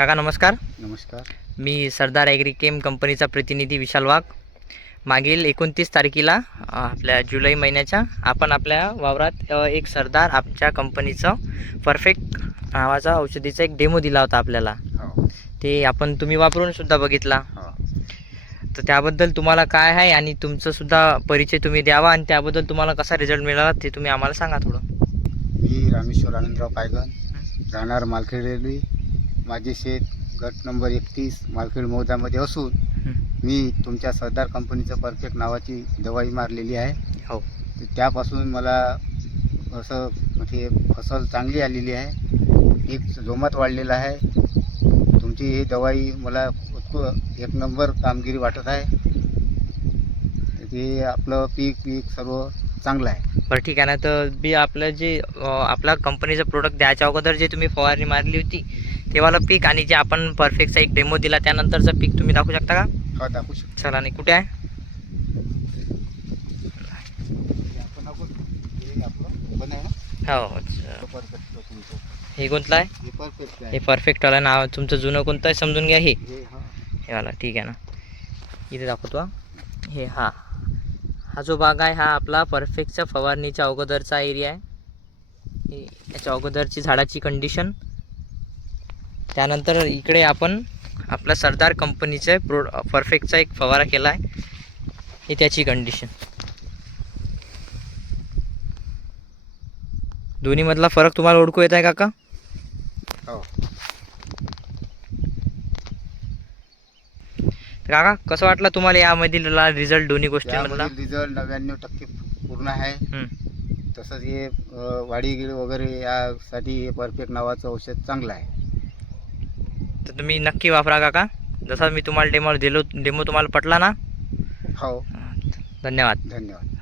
काका नमस्कार. नमस्कार. मी सरदार ॲग्रीकेम कंपनीचा प्रतिनिधी विशाल वाघ. मागील 29 तारखेला आपल्या जुलै महिन्याच्या आपण आपल्या वावरात एक सरदार आमच्या कंपनीचं परफेक्ट नावाचा औषधीचा एक डेमो दिला होता आपल्याला. हो. ते तुम्ही वापरून सुद्धा बघितला. हो. तर त्याबद्दल तुम्हाला काय आहे आणि तुमचं सुद्धा परिचय तुम्ही द्यावा आणि त्याबद्दल तुम्हाला कसा रिझल्ट मिळाला ते तुम्ही आम्हाला सांगा थोडं. मी रामेश्वर आनंदराव पायगन, राहणार मालखेड रेल्वे. माझे शेत गट नंबर 31 मालखेड मौदामध्ये असून मी तुमच्या सरदार कंपनीचं परफेक्ट नावाची दवाई मारलेली आहे. हो. तर त्यापासून मला असं म्हणजे फसल चांगली आलेली आहे, पीक जोमात वाढलेलं आहे. तुमची ही दवाई मला एक नंबर कामगिरी वाटत आहे. ते आपलं पीक सर्व चांगलं आहे. बरं ठीक आहे ना. तर मी आपलं जे आपल्या कंपनीचं प्रोडक्ट द्यायच्या अगोदर जे तुम्ही फवारणी मारली होती तेव्हाला पीक आणि जे आपण परफेक्टचा एक डेमो दिला त्यानंतरचं पीक तुम्ही दाखवू शकता का? हो, दाखवू शकतो. चला नाही कुठे आहे? हो. हे कोणतं आहे? हे परफेक्टवाला नाव तुमचं जुनं कोणतं आहे समजून घ्या. हे वाला ठीक आहे ना. इथे दाखवतो हे. हा जो भाग आहे हा आपला परफेक्टच्या फवारणीच्या अगोदरचा एरिया आहे. याच्या अगोदरची झाडाची कंडिशन. त्यानंतर इकडे आपण आपला सरदार कंपनीचे परफेक्टचा एक फवारा केला आहे. ही त्याची कंडिशन. दोन्हीमधला फरक तुम्हाला ओळखू येत आहे काका? हो. काका कसं वाटलं तुम्हाला यामधील रिझल्ट दोन्ही गोष्टींमधला? रिझल्ट 99% पूर्ण आहे. तसंच हे वाढी वगैरे यासाठी हे परफेक्ट नावाचं औषध चांगलं आहे. तर तुम्ही नक्की वापरा काका. जसा मी तुम्हाला डेमो तुम्हाला पटला ना? हो. धन्यवाद. धन्यवाद.